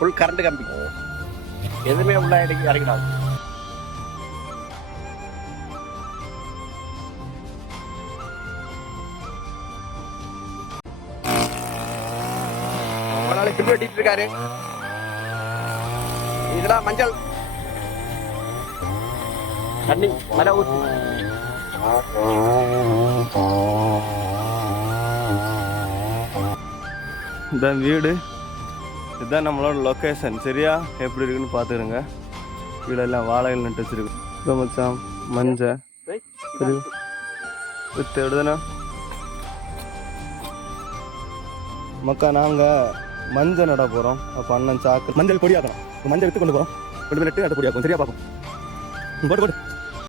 Full current கம்பி, எதுவுமே உள்ள இறங்கிடாது. பின் வெட்டிட்டு இருக்காரு. இதெல்லாம் மஞ்சள் தண்ணி மழை ஊற்றி இந்த வீடு இதுதான் நம்மளோட லொக்கேஷன். சரியா எப்படி இருக்குன்னு பார்த்துருங்க. வீடெல்லாம் வாழைகள் நட்டு வச்சிருக்கு. இப்போ மச்சான் மஞ்சள் வித்து எடுதுண்ணா மக்கா. நாங்கள் மஞ்சள் நட போகிறோம். அப்போ அண்ணன் சாக்கு மஞ்சள் பொடியாக்கணும். மஞ்சள் விட்டு கொண்டு போகிறோம். கொண்டு போய் நட்டு நட்டு பொடியாக்கும். சரியா பார்க்கும். போட்டு போட்டு